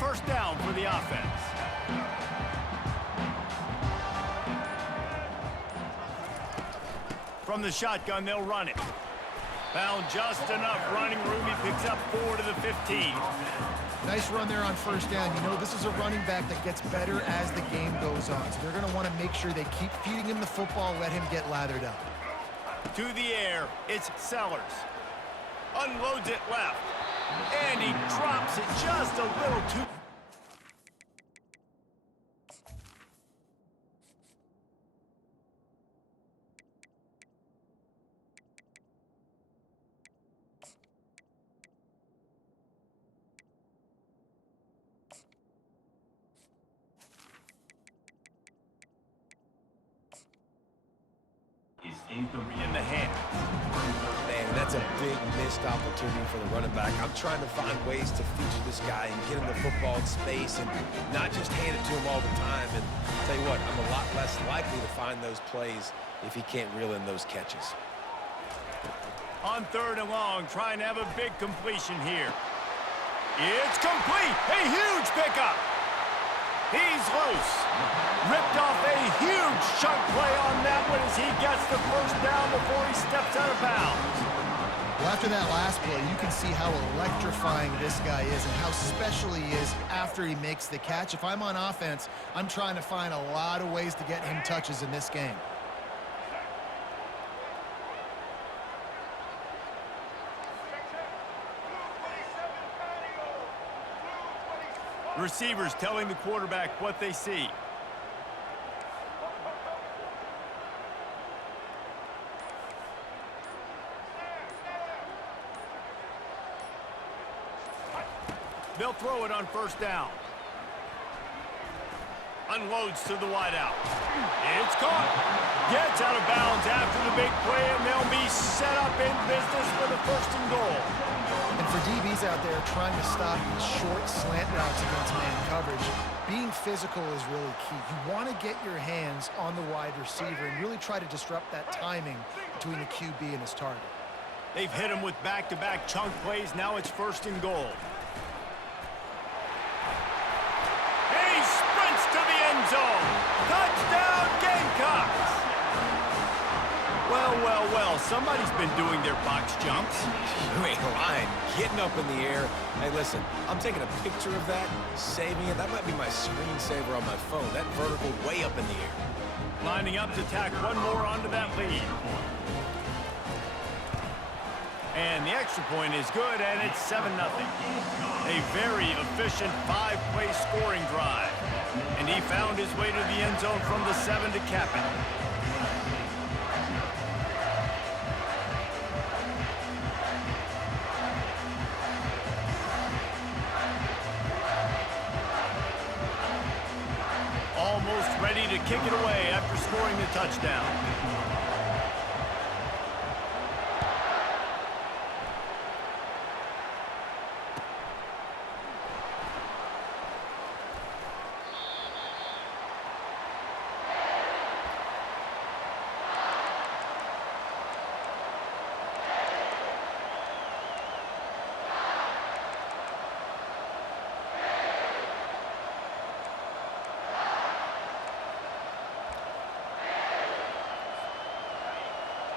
first down for the offense. From the shotgun, they'll run it. Found just enough running room. He picks up 4 to the 15. Nice run there on first down. You know, this is a running back that gets better as the game goes on. So they're going to want to make sure they keep feeding him the football, let him get lathered up. To the air, it's Sellers. Unloads it left. And he drops it just a little too... in the hand. Man, that's a big missed opportunity for the running back. I'm trying to find ways to feature this guy and get him the football in space and not just hand it to him all the time. And tell you what, I'm a lot less likely to find those plays if he can't reel in those catches. On 3rd and long, trying to have a big completion here. It's complete! A huge pickup! He's loose. Ripped off a huge chunk play on that one as he gets the first down before he steps out of bounds. Well, after that last play, you can see how electrifying this guy is and how special he is after he makes the catch. If I'm on offense, I'm trying to find a lot of ways to get him touches in this game. Receivers telling the quarterback what they see. They'll throw it on first down. Unloads to the wideout. It's caught. Gets out of bounds after the big play, and they'll be set up in business for the 1st and goal. And for DBs out there trying to stop these short slant routes against man coverage, being physical is really key. You want to get your hands on the wide receiver and really try to disrupt that timing between the QB and his target. They've hit him with back-to-back chunk plays. Now it's 1st and goal. He sprints to the end zone. Touchdown, Gamecocks! Well, well, well, somebody's been doing their box jumps. You ain't lying. Getting up in the air. Hey, listen, I'm taking a picture of that, saving it. That might be my screensaver on my phone. That vertical way up in the air. Lining up to tack one more onto that lead. And the extra point is good, and it's 7-0. A very efficient 5-play scoring drive. And he found his way to the end zone from the 7 to cap it. Almost ready to kick it away after scoring the touchdown.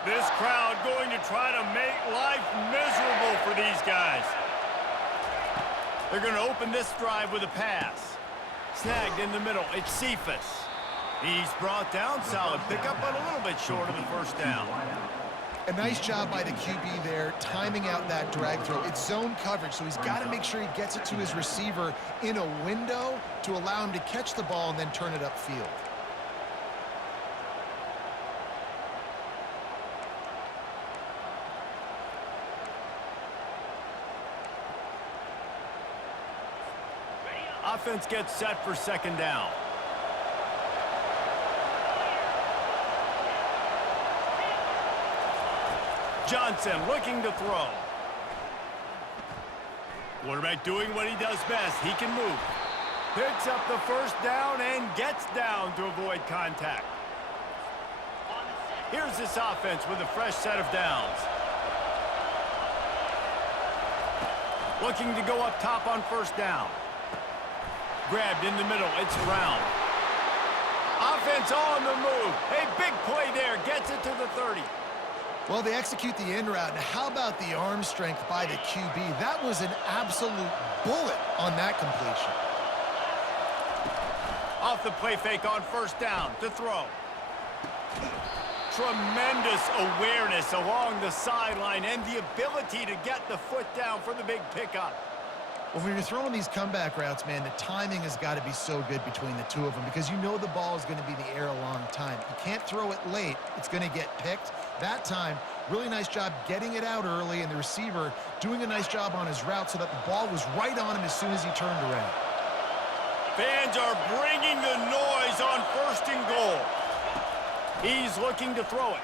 This crowd going to try to make life miserable for these guys. They're going to open this drive with a pass. Snagged in the middle. It's Cephas. He's brought down. Solid pickup, but a little bit short of the 1st down. A nice job by the QB there, timing out that drag throw. It's zone coverage, so he's got to make sure he gets it to his receiver in a window to allow him to catch the ball and then turn it upfield. Offense gets set for 2nd down. Johnson looking to throw. Quarterback doing what he does best. He can move. Picks up the 1st down and gets down to avoid contact. Here's this offense with a fresh set of downs. Looking to go up top on 1st down. Grabbed in the middle. It's Brown. Offense on the move. A big play there. Gets it to the 30. Well, they execute the in route. Now, how about the arm strength by the QB? That was an absolute bullet on that completion. Off the play fake on first down to throw. Tremendous awareness along the sideline and the ability to get the foot down for the big pickup. Well, when you're throwing these comeback routes, man, the timing has got to be so good between the two of them because you know the ball is going to be in the air a long time. You can't throw it late. It's going to get picked. That time, really nice job getting it out early, and the receiver doing a nice job on his route so that the ball was right on him as soon as he turned around. Fans are bringing the noise on 1st and goal. He's looking to throw it.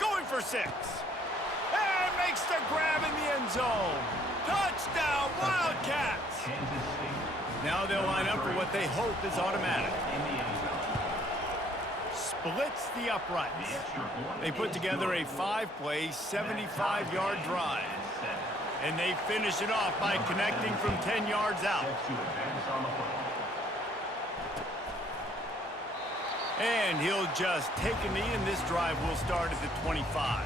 Going for 6. And makes the grab in the end zone. Touchdown, Wildcats! Now they'll line up for what they hope is automatic. Splits the uprights. They put together a 5-play, 75-yard drive. And they finish it off by connecting from 10 yards out. And he'll just take a knee, and this drive will start at the 25.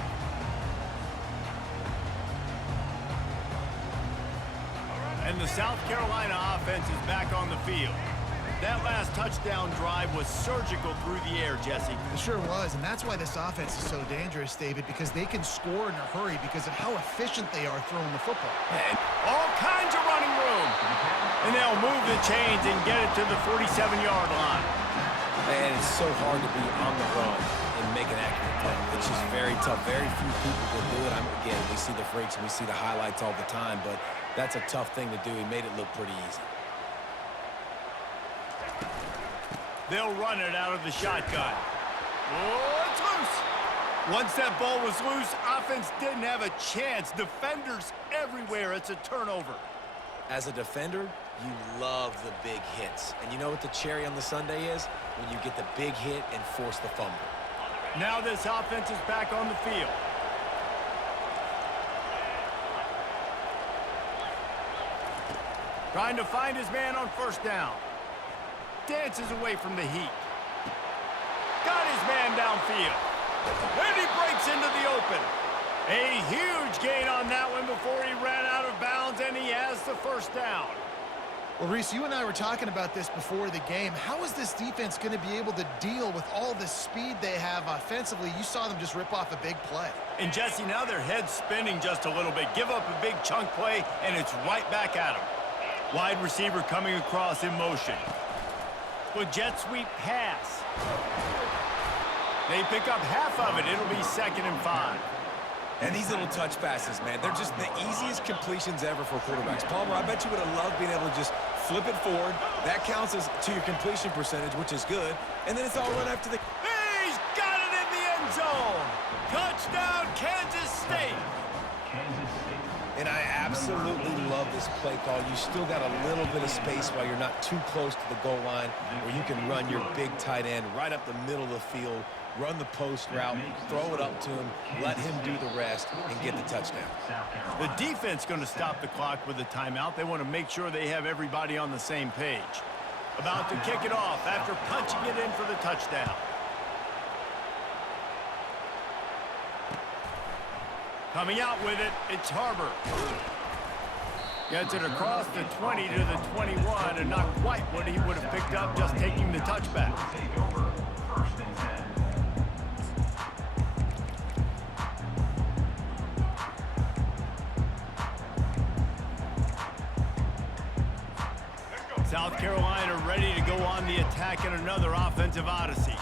And the South Carolina offense is back on the field. That last touchdown drive was surgical through the air, Jesse. It sure was, and that's why this offense is so dangerous, David, because they can score in a hurry because of how efficient they are throwing the football. And all kinds of running room. And they'll move the chains and get it to the 47-yard line. And it's so hard to be on the run and make an accurate play. It's just very tough. Very few people can do it. Again, we see the freaks and we see the highlights all the time, but that's a tough thing to do. He made it look pretty easy. They'll run it out of the shotgun. Oh, it's loose. Once that ball was loose, offense didn't have a chance. Defenders everywhere. It's a turnover. As a defender, you love the big hits. And you know what the cherry on the sundae is? When you get the big hit and force the fumble. Now this offense is back on the field. Trying to find his man on first down. Dances away from the heat. Got his man downfield. And he breaks into the open. A huge gain on that one before he ran out of bounds, and he has the first down. Well, Reese, you and I were talking about this before the game. How is this defense going to be able to deal with all the speed they have offensively? You saw them just rip off a big play. And, Jesse, now their head's spinning just a little bit. Give up a big chunk play, and it's right back at them. Wide receiver coming across in motion. With jet sweep pass. They pick up half of it. It'll be 2nd and 5. And these little touch passes, man, they're just the easiest completions ever for quarterbacks. Palmer, I bet you would have loved being able to just flip it forward. That counts as to your completion percentage, which is good. And then it's all run after the... He's got it in the end zone. Touchdown, Kansas State. And I absolutely love this play call. You still got a little bit of space while you're not too close to the goal line where you can run your big tight end right up the middle of the field, run the post route, throw it up to him, let him do the rest, and get the touchdown. The defense going to stop the clock with a timeout. They want to make sure they have everybody on the same page. About to kick it off after punching it in for the touchdown. Coming out with it, it's Harbor. Gets it across the 20 to the 21, and not quite what he would have picked up just taking the touchback. South Carolina ready to go on the attack in another offensive odyssey.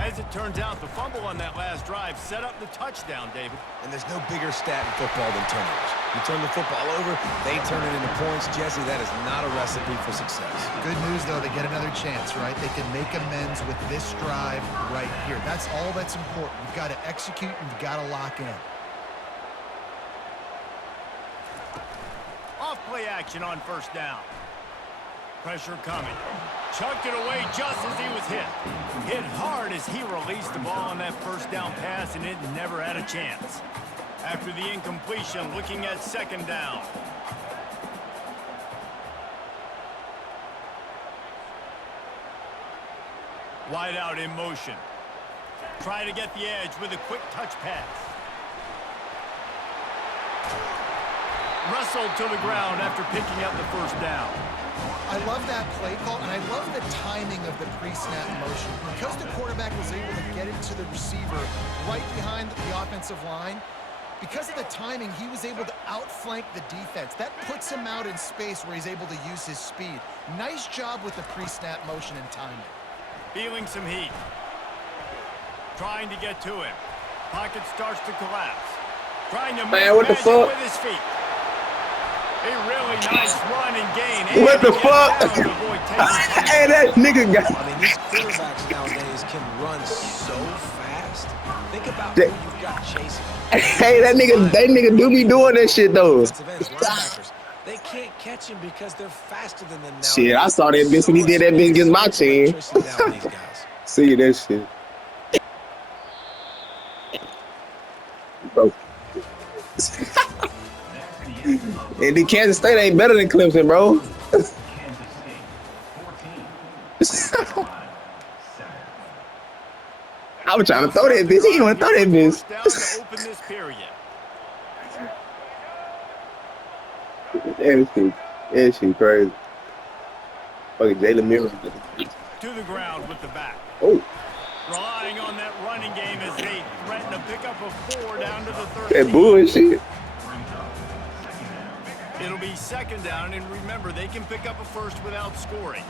As it turns out, the fumble on that last drive set up the touchdown, David. And there's no bigger stat in football than turnovers. You turn the football over, they turn it into points. Jesse, that is not a recipe for success. Good news, though, they get another chance, right? They can make amends with this drive right here. That's all that's important. You've got to execute and you've got to lock in. Off play action on first down. Pressure coming. Chucked it away just as he was hit. Hit hard as he released the ball on that first down pass, and it never had a chance. After the incompletion, looking at 2nd down. Wide out in motion. Try to get the edge with a quick touch pass. Wrestled to the ground after picking up the first down. I love that play call, and I love the timing of the pre-snap motion. Because the quarterback was able to get it to the receiver right behind the offensive line, because of the timing, he was able to outflank the defense. That puts him out in space where he's able to use his speed. Nice job with the pre-snap motion and timing. Feeling some heat. Trying to get to him. Pocket starts to collapse. Trying to make what the magic fuck? with his feet. A really nice run and gain. What And the he gets fuck? down to avoid taking Hey, that nigga got. I mean, these quarterbacks nowadays can run so fast. Think about That- who you've got chasing. Hey, that nigga do be doing that shit though. Defensive ends, linebackers, they can't catch him because they're faster than them now. Shit, I saw that bitch when he did that bitch against my team. See that shit. Bro. And the Kansas State ain't better than Clemson, bro. I was trying to throw that bitch. He didn't want to throw that bitch. Down to open this period. That shit crazy. Fucking Jalen Miller. To the ground with the back. Oh, Relying on that running game as they threaten to pick up a 4 down to the 13. that bullshit. It'll be second down, and remember, they can pick up a first without scoring.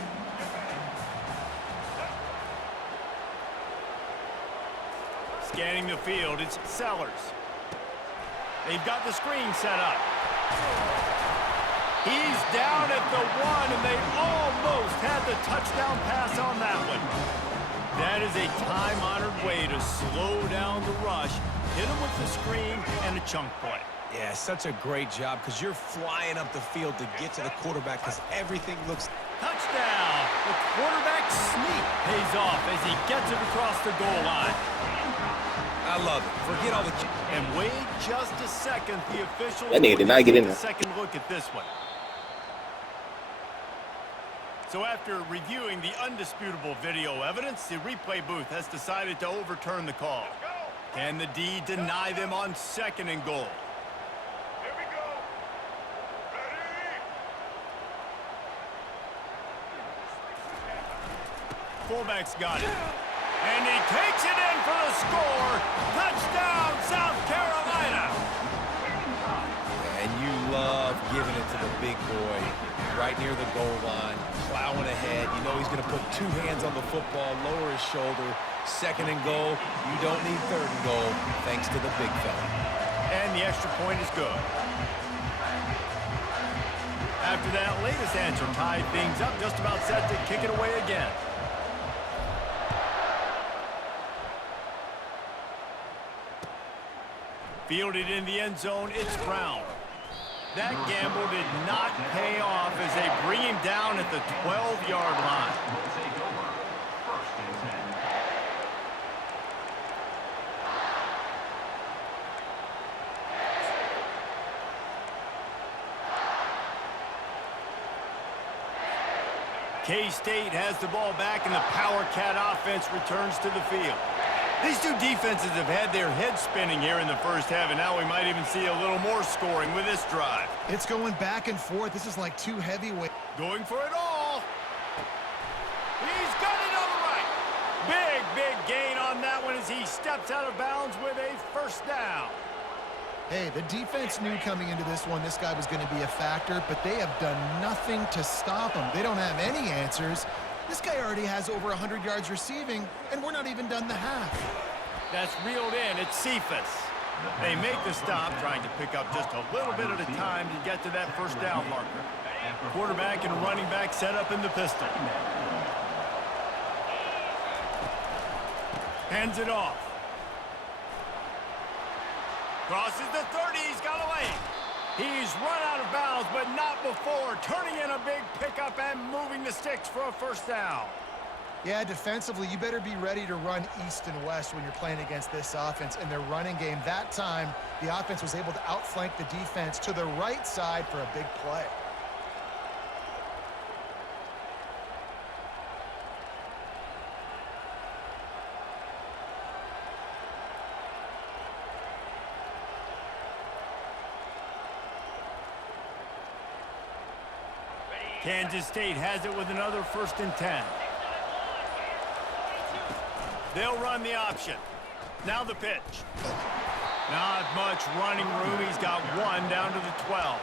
Scanning the field, it's Sellers. They've got the screen set up. He's down at the 1, and they almost had the touchdown pass on that one. That is a time-honored way to slow down the rush, hit him with the screen, and a chunk play. Yeah, such a great job because you're flying up the field to get to the quarterback because everything looks... Touchdown! The quarterback sneak pays off as he gets it across the goal line. I love it. Forget all the... And wait just a second. The officials That nigga did not get in there. Second look at this one. So after reviewing the undisputable video evidence, the replay booth has decided to overturn the call. Can the D deny them on second and goal? Here we go. Ready? Fullback's got it. And he takes it in for the score. Touchdown, South Carolina. And you love giving it to the big boy right near the goal line, plowing ahead. You know he's going to put 2 hands on the football, lower his shoulder. Second and goal. You don't need third and goal thanks to the big fella. And the extra point is good. After that latest answer tied things up, just about set to kick it away again. Fielded in the end zone, it's Brown. That gamble did not pay off as they bring him down at the 12-yard line. K-State has the ball back, and the Power Cat offense returns to the field. These two defenses have had their heads spinning here in the first half, and now we might even see a little more scoring with this drive. It's going back and forth. This is like 2 heavyweights. Going for it all. He's got it on the right. Big gain on that one as he steps out of bounds with a first down. Hey, the defense knew coming into this one this guy was going to be a factor, but they have done nothing to stop him. They don't have any answers. This guy already has over 100 yards receiving, and we're not even done the half. That's reeled in. It's Cephas. They make the stop, trying to pick up just a little bit at a time to get to that first down marker. Quarterback and running back set up in the pistol. Hands it off. Crosses the 30. He's got a lane. He's run out of bounds, but not before turning in a big pickup and moving the sticks for a first down. Yeah, defensively, you better be ready to run east and west when you're playing against this offense. In their running game, that time, the offense was able to outflank the defense to the right side for a big play. Kansas State has it with another 1st and 10. They'll run the option. Now the pitch. Not much running room. He's got one down to the 12.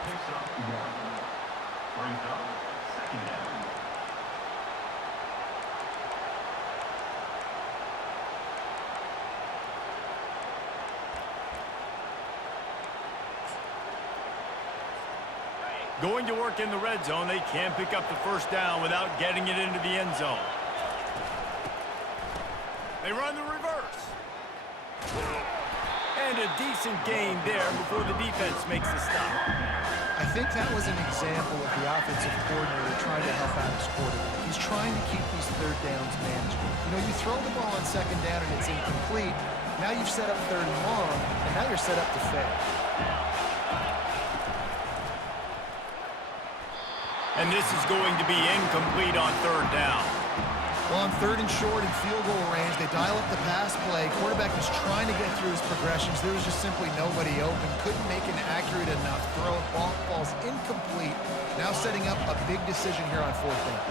Going to work in the red zone. They can't pick up the 1st down without getting it into the end zone. They run the reverse. And a decent gain there before the defense makes the stop. I think that was an example of the offensive coordinator trying to help out his quarterback. He's trying to keep these 3rd downs manageable. You know, you throw the ball on 2nd down and it's incomplete. Now you've set up 3rd and long, and now you're set up to fail. And this is going to be incomplete on 3rd down. Well, on 3rd and short and field goal range, they dial up the pass play. Quarterback was trying to get through his progressions. There was just simply nobody open. Couldn't make an accurate enough throw. Ball falls incomplete. Now setting up a big decision here on 4th down.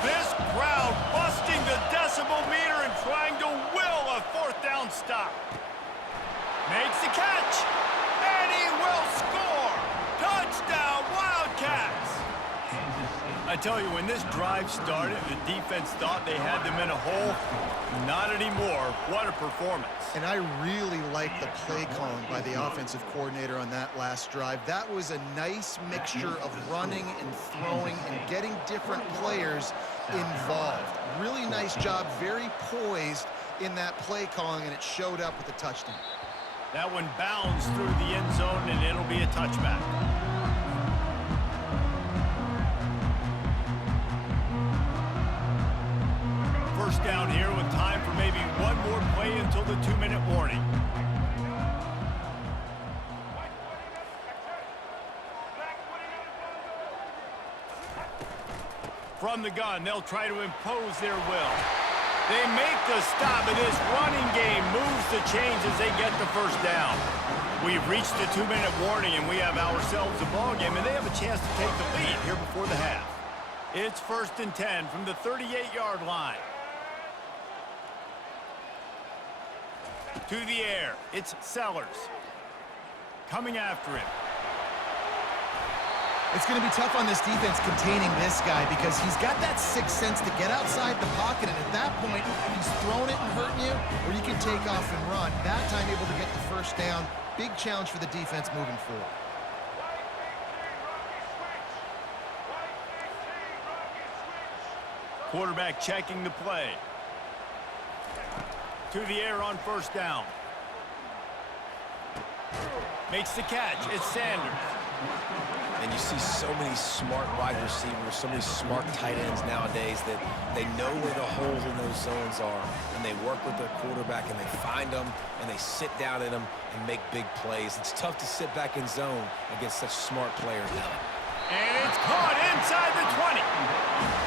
This crowd busting the decibel meter and trying to will a 4th down stop. Makes the catch. And he will score. Touchdown, Wildcats. I tell you, when this drive started, the defense thought they had them in a hole. Not anymore. What a performance. And I really like the play calling by the offensive coordinator on that last drive. That was a nice mixture of running and throwing and getting different players involved. Really nice job, very poised in that play calling, and it showed up with a touchdown. That one bounds through the end zone, and it'll be a touchback. First down here with time for maybe one more play until the 2-minute warning. From the gun, they'll try to impose their will. They make the stop, and this running game moves the chains as they get the 1st down. We've reached the 2-minute warning, and we have ourselves a ball game, and they have a chance to take the lead here before the half. It's 1st and 10 from the 38-yard line. To the air, it's Sellers. Coming after him. It's going to be tough on this defense containing this guy because he's got that 6th sense to get outside the pocket, and at that point, he's throwing it and hurting you, or you can take off and run. That time able to get the 1st down. Big challenge for the defense moving forward. Quarterback checking the play. To the air on 1st down. Makes the catch. It's Sanders. And you see so many smart wide receivers, so many smart tight ends nowadays that they know where the holes in those zones are, and they work with their quarterback, and they find them, and they sit down in them and make big plays. It's tough to sit back in zone against such smart players now. And it's caught inside the 20.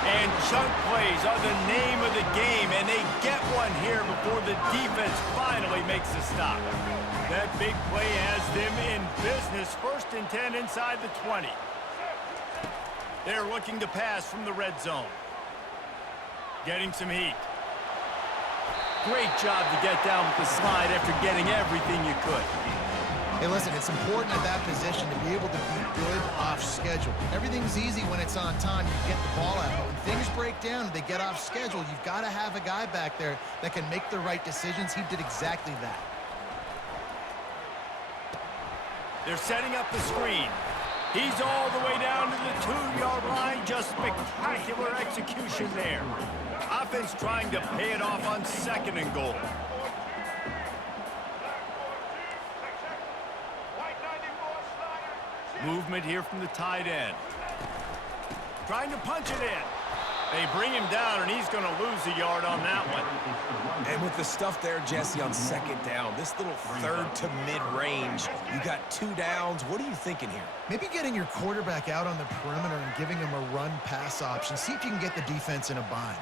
And chunk plays are the name of the game, and they get one here before the defense finally makes a stop. That big play has them in business. 1st and 10 inside the 20. They're looking to pass from the red zone. Getting some heat. Great job to get down with the slide after getting everything you could. Hey, listen, it's important at that position to be able to be good off schedule. Everything's easy when it's on time. You get the ball out. But when things break down and they get off schedule, you've got to have a guy back there that can make the right decisions. He did exactly that. They're setting up the screen. He's all the way down to the 2-yard line. Just spectacular execution there. Offense trying to pay it off on 2nd and goal. Movement here from the tight end. Trying to punch it in. They bring him down, and he's going to lose a yard on that one. And with the stuff there, Jesse, on 2nd down, this little 3rd to mid-range, you got 2 downs. What are you thinking here? Maybe getting your quarterback out on the perimeter and giving him a run-pass option. See if you can get the defense in a bind.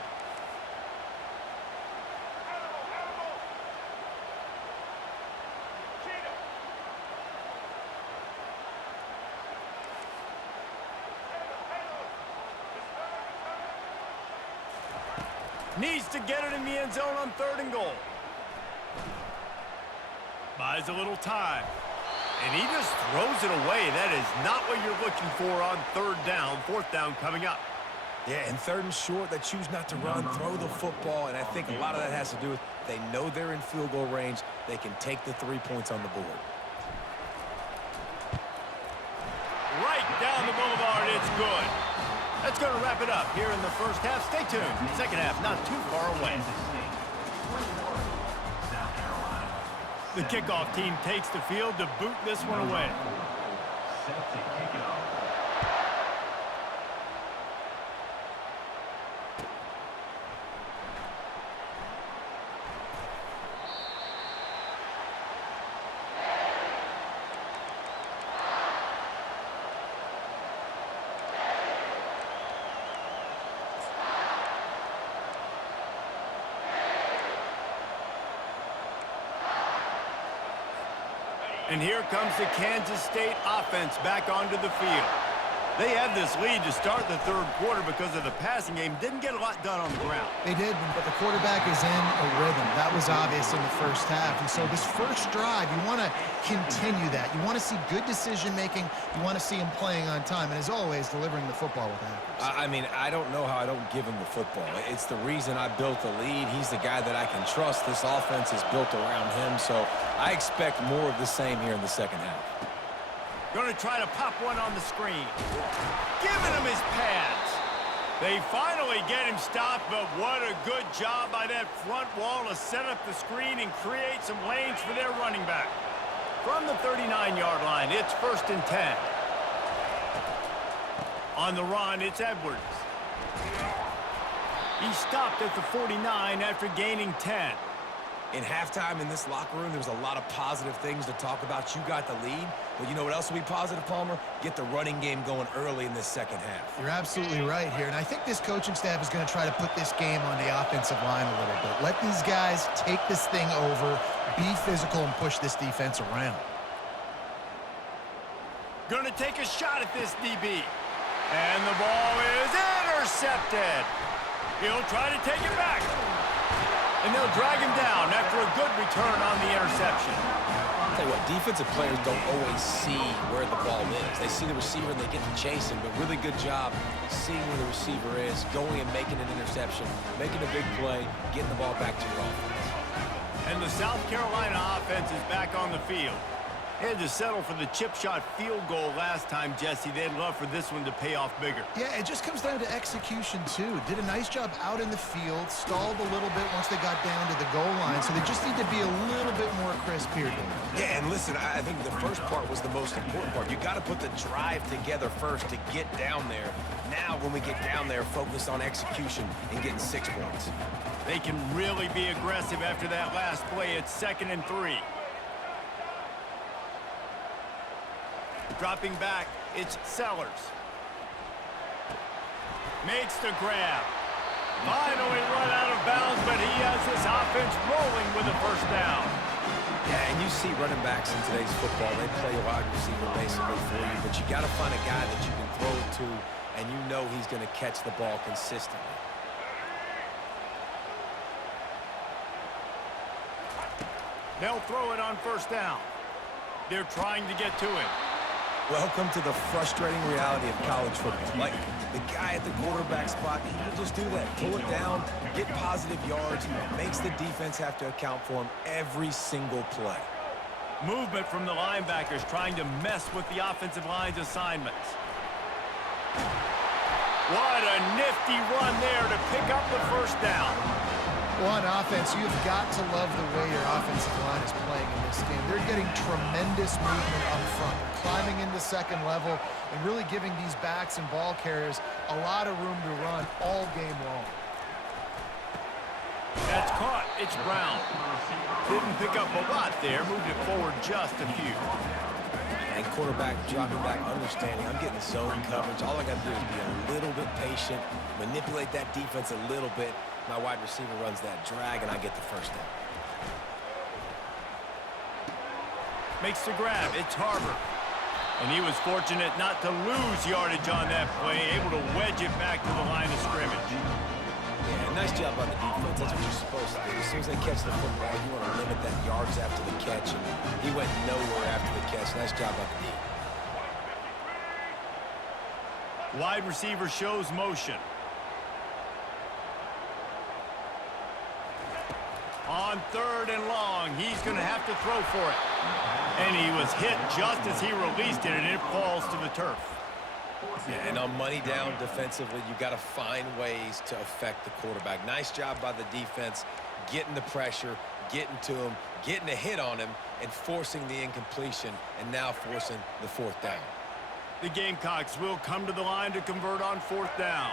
Needs to get it in the end zone on 3rd and goal. Buys a little time. And he just throws it away. That is not what you're looking for on 3rd down, 4th down coming up. Yeah, and 3rd and short, they choose not to run, throw the football, and I think a lot of that has to do with they know they're in field goal range. They can take the 3 points on the board. Right down the boulevard, it's good. That's going to wrap it up here in the first half. Stay tuned. Second half not too far away. The kickoff team takes the field to boot this one away. And here comes the Kansas State offense back onto the field. They had this lead to start the 3rd quarter because of the passing game. Didn't get a lot done on the ground. They did, but the quarterback is in a rhythm. That was obvious in the first half. And so this first drive, you want to continue that. You want to see good decision-making. You want to see him playing on time. And as always, delivering the football with accuracy. I mean, I don't know how I don't give him the football. It's the reason I built the lead. He's the guy that I can trust. This offense is built around him. So I expect more of the same here in the second half. Going to try to pop one on the screen. Giving him his pads. They finally get him stopped, but what a good job by that front wall to set up the screen and create some lanes for their running back. From the 39-yard line, it's 1st and 10. On the run, it's Edwards. He stopped at the 49 after gaining 10. In halftime in this locker room, there's a lot of positive things to talk about. You got the lead, but you know what else will be positive, Palmer? Get the running game going early in this second half. You're absolutely right here, and I think this coaching staff is going to try to put this game on the offensive line a little bit. Let these guys take this thing over, be physical, and push this defense around. Going to take a shot at this DB. And the ball is intercepted. He'll try to take it back. And they'll drag him down after a good return on the interception. I'll tell you what, defensive players don't always see where the ball is. They see the receiver and they get to chase him, but really good job seeing where the receiver is, going and making an interception, making a big play, getting the ball back to your offense. And the South Carolina offense is back on the field. They had to settle for the chip shot field goal last time, Jesse. They'd love for this one to pay off bigger. Yeah, it just comes down to execution, too. Did a nice job out in the field, stalled a little bit once they got down to the goal line, so they just need to be a little bit more crisp here, Dave. Yeah, and listen, I think the first part was the most important part. You got to put the drive together first to get down there. Now, when we get down there, focus on execution and getting 6 points. They can really be aggressive after that last play. It's 2nd and 3. Dropping back, it's Sellers. Makes the grab. Finally run out of bounds, but he has this offense rolling with a 1st down. Yeah, and you see running backs in today's football, they play a wide receiver basically for you, but you got to find a guy that you can throw it to, and you know he's going to catch the ball consistently. They'll throw it on 1st down. They're trying to get to it. Welcome to the frustrating reality of college football. Like, the guy at the quarterback spot, he can just do that. Pull it down, get positive yards, makes the defense have to account for him every single play. Movement from the linebackers trying to mess with the offensive line's assignments. What a nifty run there to pick up the 1st down. Well, on offense, you've got to love the way your offensive line is playing in this game. They're getting tremendous movement up front. They're climbing into 2nd level and really giving these backs and ball carriers a lot of room to run all game long. That's caught. It's Brown. Didn't pick up a lot there. Moved it forward just a few. And quarterback dropping back, understanding I'm getting zone coverage. All I got to do is be a little bit patient, manipulate that defense a little bit. My wide receiver runs that drag, and I get the 1st down. Makes the grab. It's Harbor. And he was fortunate not to lose yardage on that play, able to wedge it back to the line of scrimmage. Yeah, nice job by the defense. That's what you're supposed to do. As soon as they catch the football, you want to limit that yards after the catch, and he went nowhere after the catch. Nice job by the D. Wide receiver shows motion. On 3rd and long, he's going to have to throw for it. And he was hit just as he released it, and it falls to the turf. Yeah, and on money down defensively, you got to find ways to affect the quarterback. Nice job by the defense, getting the pressure, getting to him, getting a hit on him, and forcing the incompletion, and now forcing the 4th down. The Gamecocks will come to the line to convert on 4th down.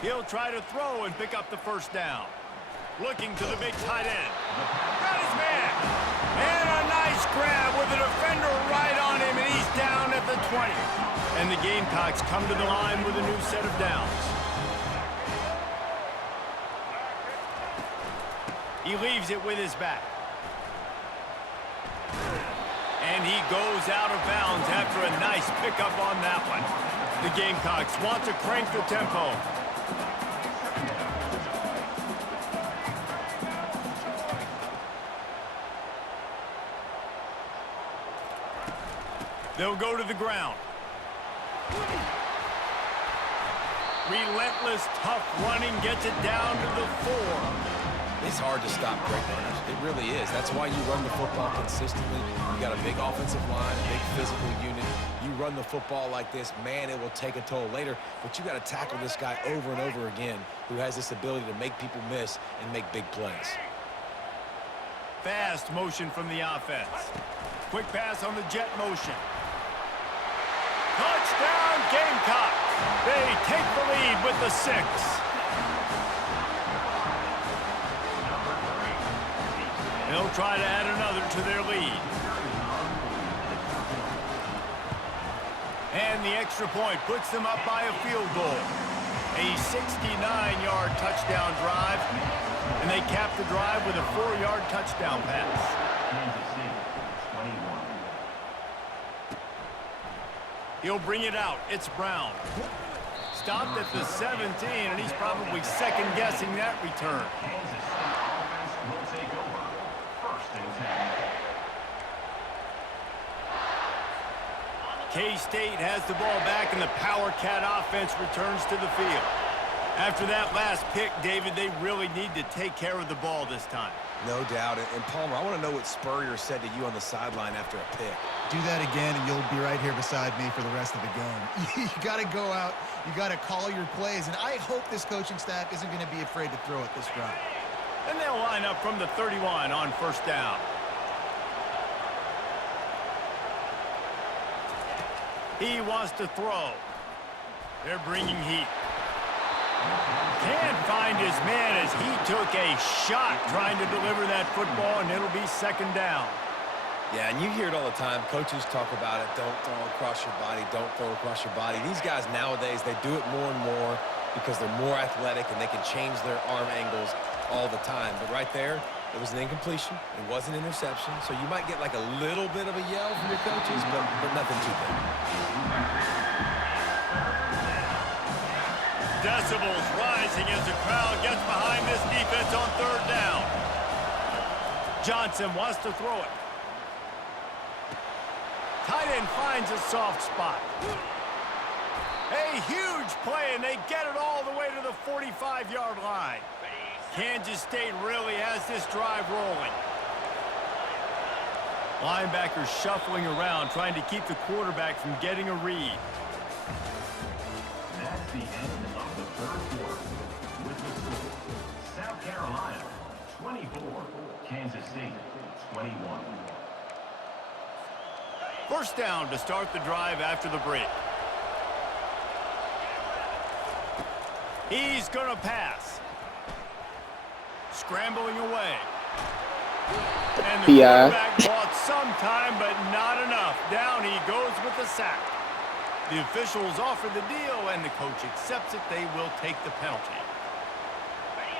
He'll try to throw and pick up the 1st down. Looking to the big tight end. Got his man. And a nice grab with a defender right on him, and he's down at the 20. And the Gamecocks come to the line with a new set of downs. He leaves it with his back. And he goes out of bounds after a nice pickup on that one. The Gamecocks want to crank the tempo. They'll go to the ground. Relentless, tough running gets it down to the 4. It's hard to stop great runners. It really is. That's why you run the football consistently. You got a big offensive line, a big physical unit. You run the football like this, man, it will take a toll later. But you got to tackle this guy over and over again who has this ability to make people miss and make big plays. Fast motion from the offense. Quick pass on the jet motion. Touchdown, Gamecocks. They take the lead with the 6. They'll try to add another to their lead. And the extra point puts them up by a field goal. A 69-yard touchdown drive. And they cap the drive with a 4-yard touchdown pass. He'll bring it out. It's Brown. Stopped at the 17, and he's probably second-guessing that return. K-State has the ball back, and the Power Cat offense returns to the field. After that last pick, David, they really need to take care of the ball this time. No doubt. And Palmer, I want to know what Spurrier said to you on the sideline after a pick. Do that again, and you'll be right here beside me for the rest of the game. You got to go out. You got to call your plays, and I hope this coaching staff isn't going to be afraid to throw it this drive. And they'll line up from the 31 on 1st down. He wants to throw. They're bringing heat. Can't find his man as he took a shot trying to deliver that football, and it'll be 2nd down. Yeah, and you hear it all the time. Coaches talk about it. Don't throw across your body. Don't throw across your body. These guys nowadays, they do it more and more because they're more athletic and they can change their arm angles all the time. But right there, it was an incompletion. It was an interception. So you might get like a little bit of a yell from your coaches, but nothing too big. Decibels rising as the crowd gets behind this defense on 3rd down. Johnson wants to throw it. Tight end finds a soft spot. A huge play, and they get it all the way to the 45-yard line. Kansas State really has this drive rolling. Linebackers shuffling around, trying to keep the quarterback from getting a read. That's the end of the 3rd quarter. With the score, South Carolina 24, Kansas State 21. 1st down to start the drive after the break. He's going to pass. Scrambling away. And the quarterback bought some time, but not enough. Down he goes with the sack. The officials offer the deal, and the coach accepts it. They will take the penalty.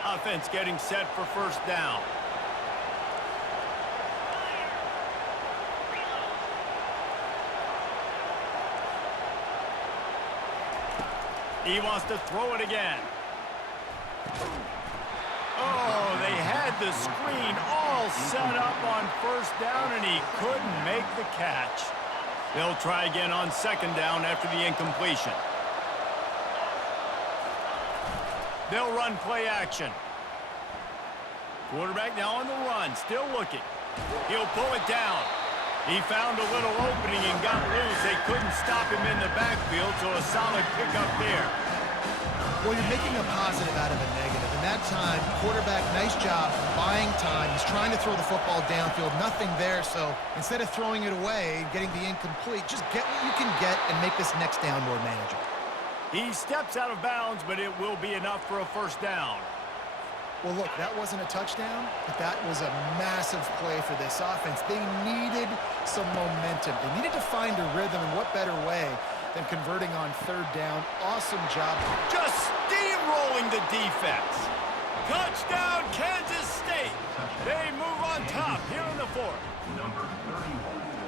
Offense getting set for first down. He wants to throw it again. Oh, they had the screen all set up on first down, and he couldn't make the catch. They'll try again on second down after the incompletion. They'll run play action. Quarterback now on the run, still looking. He'll pull it down. He found a little opening and got loose. They couldn't stop him in the backfield, so a solid pickup there. Well, you're making a positive out of a negative. And that time, quarterback, nice job buying time. He's trying to throw the football downfield. Nothing there, so instead of throwing it away and getting the incomplete, just get what you can get and make this next down more manageable. He steps out of bounds, but it will be enough for a first down. Well, look, that wasn't a touchdown, but that was a massive play for this offense. They needed some momentum. They needed to find a rhythm, and what better way than converting on third down. Awesome job. Just steamrolling the defense. Touchdown, Kansas State. They move on top here in the fourth. Number 31.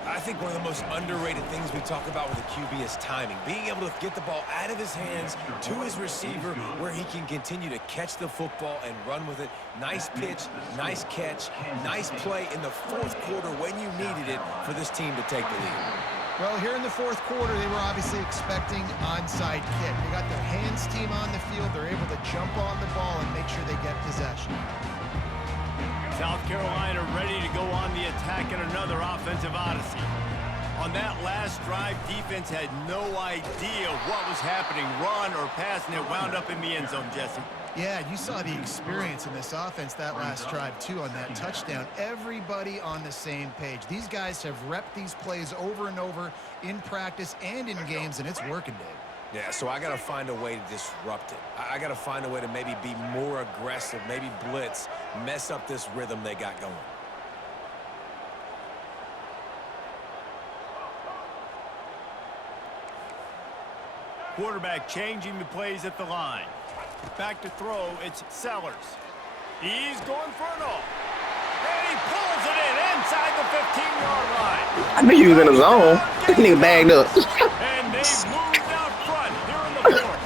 I think one of the most underrated things we talk about with a QB is timing. Being able to get the ball out of his hands to his receiver where he can continue to catch the football and run with it. Nice pitch, nice catch, nice play in the fourth quarter when you needed it for this team to take the lead. Well, here in the fourth quarter, they were obviously expecting onside kick. They got their hands team on the field. They're able to jump on the ball and make sure they get possession. South Carolina ready to go on the attack in another offensive odyssey. On that last drive, defense had no idea what was happening, run or pass, and it wound up in the end zone, Jesse. Yeah, you saw the experience in this offense that last drive, too, on that touchdown. Everybody on the same page. These guys have repped these plays over and over in practice and in games, and it's working, Dave. Yeah, so I got to find a way to disrupt it. I got to find a way to maybe be more aggressive, maybe blitz, mess up this rhythm they got going. Quarterback changing the plays at the line. Back to throw, it's Sellers. He's going for an all. And he pulls it in inside the 15-yard line. I knew you was in the zone. This nigga bagged up. And they've moved out front here in the fourth.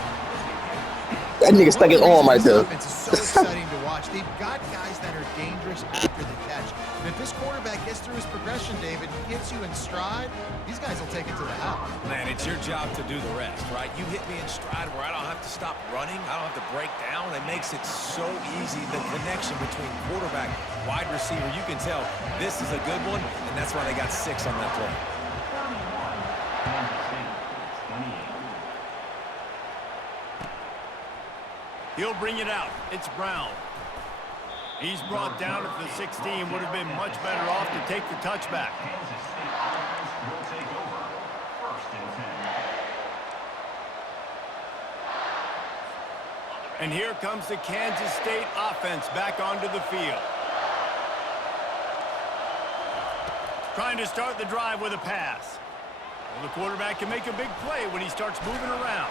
That nigga stuck his arm right there. This offense is so exciting to watch. They've got guys that are dangerous after the catch. And if this quarterback gets through his progression, David, gets you in stride, these guys will take it to the house. Man, it's your job to do the rest, right? You hit me in stride where I don't have to stop running. I don't have to break down. It makes it so easy. The connection between quarterback, wide receiver, you can tell this is a good one, and that's why they got 6 on that play. 31. Kansas State, 28. He'll bring it out. It's Brown. He's brought down at the 16. Would have been much better off to take the touchback. Kansas State offense will take over. First and 10. And here comes the Kansas State offense back onto the field. Trying to start the drive with a pass. Well, the quarterback can make a big play when he starts moving around.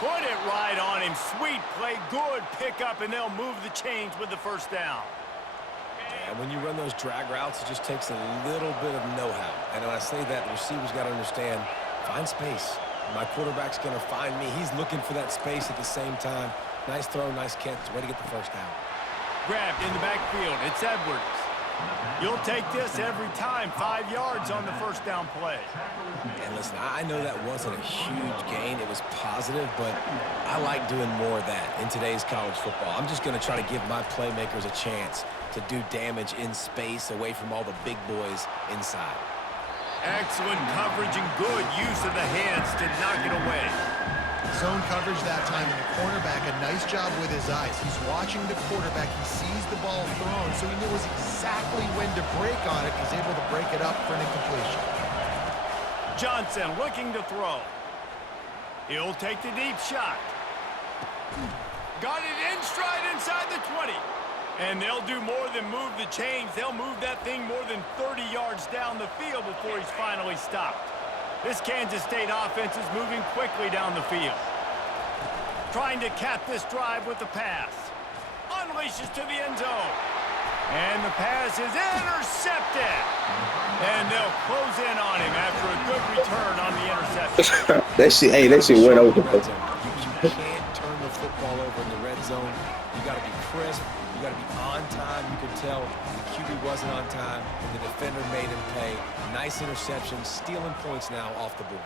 Put it right on him. Sweet play. Good pickup, and they'll move the chains with the first down. And when you run those drag routes, it just takes a little bit of know-how. And when I say that, the receiver's got to understand, find space. My quarterback's going to find me. He's looking for that space at the same time. Nice throw, nice catch. Way to get the first down. Grabbed in the backfield. It's Edwards. You'll take this every time. 5 yards on the first down play. And listen, I know that wasn't a huge gain. It was positive, but I like doing more of that in today's college football. I'm just going to try to give my playmakers a chance to do damage in space away from all the big boys inside. Excellent coverage and good use of the hands to knock it away. Zone coverage that time, and the cornerback, a nice job with his eyes. He's watching the quarterback. He sees the ball thrown, so he knows exactly when to break on it. He's able to break it up for an incompletion. Johnson looking to throw. He'll take the deep shot. Got it in stride inside the 20. And they'll do more than move the chains. They'll move that thing more than 30 yards down the field before he's finally stopped. This Kansas State offense is moving quickly down the field. Trying to cap this drive with the pass. Unleashes to the end zone. And the pass is intercepted. And they'll close in on him after a good return on the interception. that shit went over. You can't turn the football over in the red zone. You got to be crisp. You got to be on time. You can tell the QB wasn't on time. The defender made him pay. Nice interception, stealing points now off the board.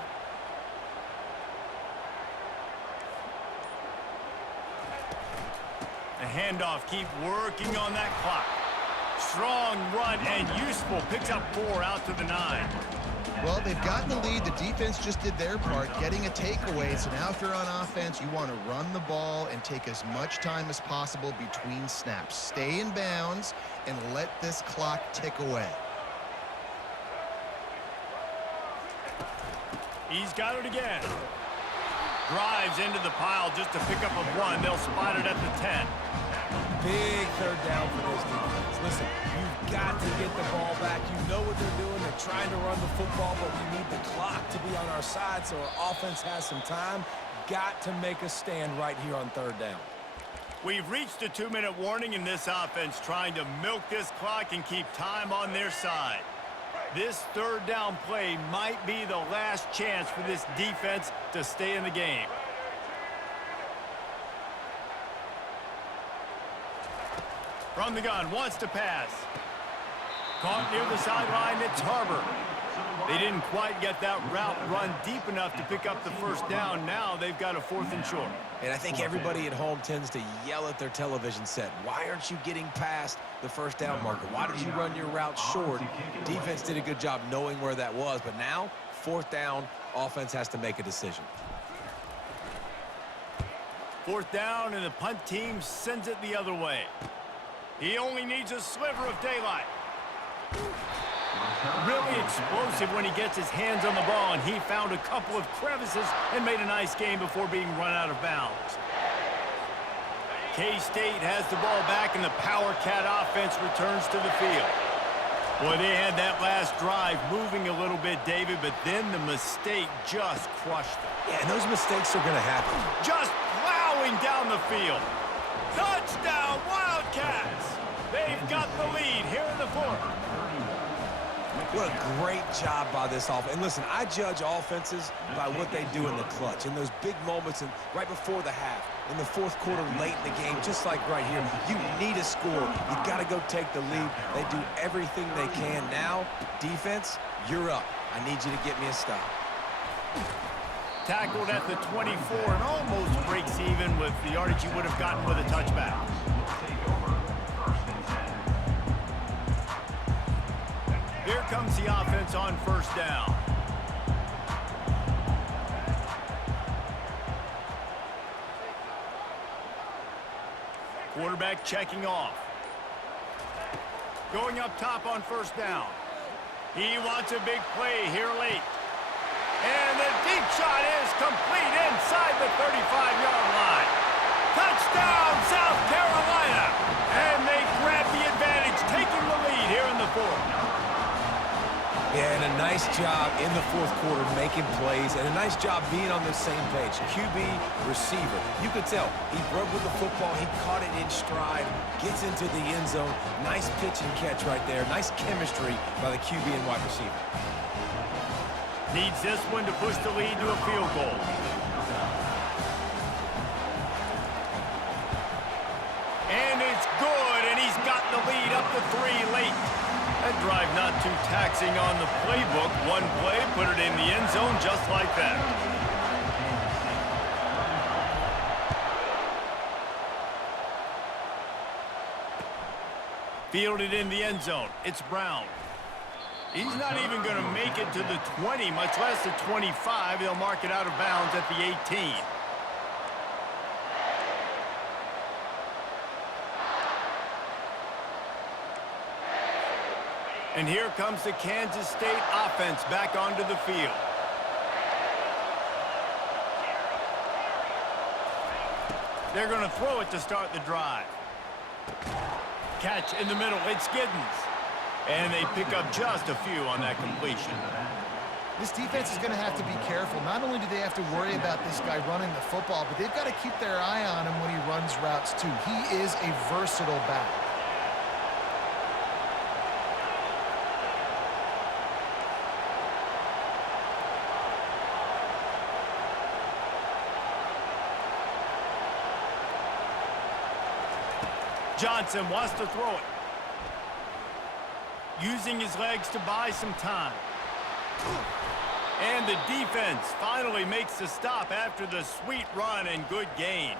The handoff, keep working on that clock. Strong run and useful. Picks up 4 out to the 9. Well, they've gotten the lead. The defense just did their part, getting a takeaway. So now if you're on offense, you want to run the ball and take as much time as possible between snaps. Stay in bounds and let this clock tick away. He's got it again. Drives into the pile just to pick up a 1. They'll spot it at the 10. Big third down for this defense. Listen, you've got to get the ball back. You know what they're doing. They're trying to run the football, but we need the clock to be on our side so our offense has some time. Got to make a stand right here on third down. We've reached a 2-minute warning in this offense, trying to milk this clock and keep time on their side. This third down play might be the last chance for this defense to stay in the game. From the gun, wants to pass. Caught near the sideline, it's Harbor. They didn't quite get that route run deep enough to pick up the first down. Now they've got a 4th and short. And I think everybody at home tends to yell at their television set. Why aren't you getting past the first down marker? Why did you run your route short? Defense did a good job knowing where that was, but now, 4th down, offense has to make a decision. 4th down, and the punt team sends it the other way. He only needs a sliver of daylight. Really explosive when he gets his hands on the ball, and he found a couple of crevices and made a nice game before being run out of bounds. K-State has the ball back, and the Power Cat offense returns to the field. Boy, they had that last drive moving a little bit, David, but then the mistake just crushed them. Yeah, and those mistakes are going to happen. Just plowing down the field. Touchdown, Wildcats! They've got the lead here in the 4th. What a great job by this offense. And listen, I judge offenses by what they do in the clutch, in those big moments and right before the half, in the 4th quarter, late in the game, just like right here. You need a score. You got to go take the lead. They do everything they can. Now, defense, you're up. I need you to get me a stop. Tackled at the 24 and almost breaks even with the yardage you would have gotten with a touchback. Here comes the offense on 1st down. Quarterback checking off. Going up top on 1st down. He wants a big play here late. And the deep shot is complete inside the 35-yard line. Touchdown, South Carolina! And they grab the advantage, taking the lead here in the 4th. Yeah, and a nice job in the 4th quarter making plays, and a nice job being on the same page. QB, receiver. You could tell he broke with the football. He caught it in stride, gets into the end zone. Nice pitch and catch right there. Nice chemistry by the QB and wide receiver. Needs this one to push the lead to a field goal. And it's good, and he's got the lead up to 3 late. That drive not too taxing on the playbook. One play, put it in the end zone just like that. Fielded in the end zone. It's Brown. He's not even going to make it to the 20, much less the 25. They'll mark it out of bounds at the 18. And here comes the Kansas State offense back onto the field. They're going to throw it to start the drive. Catch in the middle. It's Giddens. And they pick up just a few on that completion. This defense is going to have to be careful. Not only do they have to worry about this guy running the football, but they've got to keep their eye on him when he runs routes too. He is a versatile back. Johnson wants to throw it. Using his legs to buy some time. And the defense finally makes the stop after the sweet run and good gain.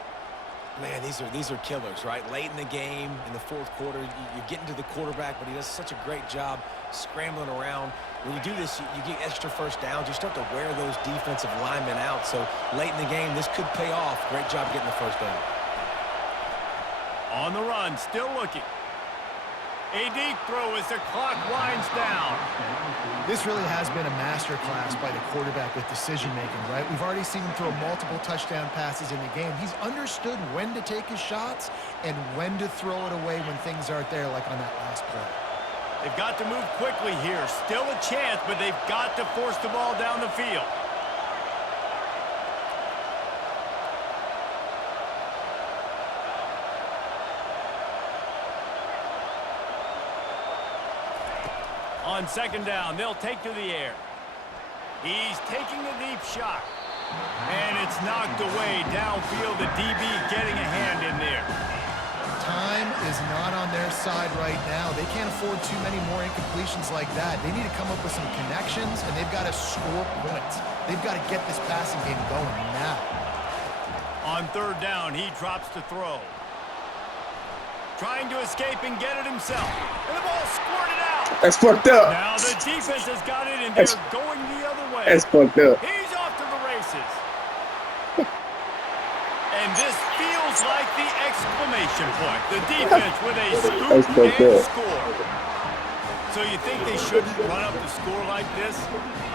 Man, these are killers, right? Late in the game, in the fourth quarter, you're getting to the quarterback, but he does such a great job scrambling around. When you do this, you get extra first downs. You start to wear those defensive linemen out. So late in the game, this could pay off. Great job getting the first down. On the run, still looking. A deep throw as the clock winds down. This really has been a masterclass by the quarterback with decision-making, right? We've already seen him throw multiple touchdown passes in the game. He's understood when to take his shots and when to throw it away when things aren't there, like on that last play. They've got to move quickly here. Still a chance, but they've got to force the ball down the field. On second down, they'll take to the air. He's taking a deep shot. And it's knocked away downfield. The DB getting a hand in there. Time is not on their side right now. They can't afford too many more incompletions like that. They need to come up with some connections, and they've got to score points. They've got to get this passing game going now. On third down, he drops to throw. Trying to escape and get it himself. And the ball squirted out. That's fucked up. Now the defense has got it, and they're going the other way. That's fucked up. He's off to the races. And this feels like the exclamation point. The defense with a scoop and score. So you think they shouldn't run up the score like this?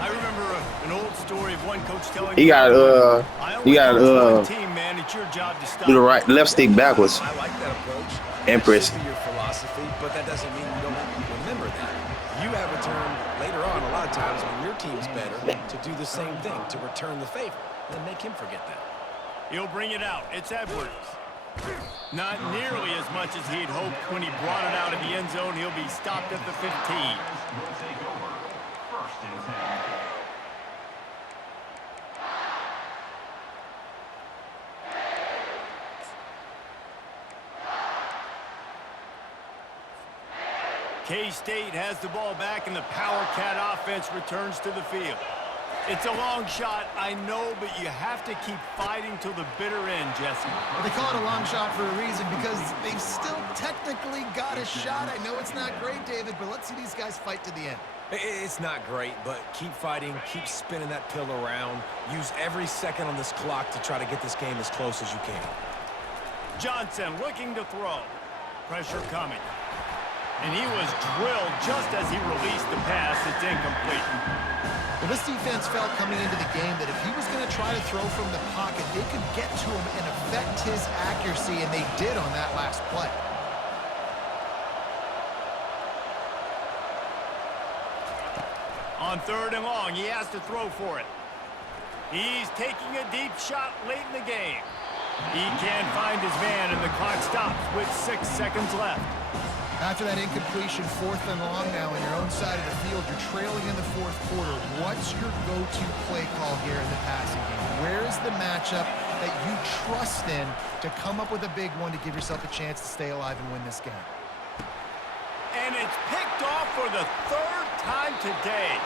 I remember an old story of one coach telling me, You got team, man, it's your job to stop. do the right left stick backwards. I like that approach. Empress. That should be your philosophy, but that doesn't mean you don't remember that. You have a turn later on a lot of times when your team's better to do the same thing, to return the favor, and make him forget that. He'll bring it out. It's Edwards. Not nearly as much as he'd hoped when he brought it out of the end zone. He'll be stopped at the 15. Will take over. First and 10. K-State has the ball back, and the Power Cat offense returns to the field. It's a long shot, I know, but you have to keep fighting till the bitter end, Jesse. Well, they call it a long shot for a reason because they've still technically got a shot. I know it's not great, David, but let's see these guys fight to the end. It's not great, but keep fighting, keep spinning that pill around. Use every second on this clock to try to get this game as close as you can. Johnson looking to throw. Pressure coming. And he was drilled just as he released the pass. It's incomplete. Well, this defense felt coming into the game that if he was going to try to throw from the pocket, they could get to him and affect his accuracy, and they did on that last play. On third and long, he has to throw for it. He's taking a deep shot late in the game. He can't find his man, and the clock stops with 6 seconds left. After that incompletion, fourth and long now on your own side of the field, you're trailing in the fourth quarter. What's your go-to play call here in the passing game? Where's the matchup that you trust in to come up with a big one to give yourself a chance to stay alive and win this game? And it's picked off for the third time today.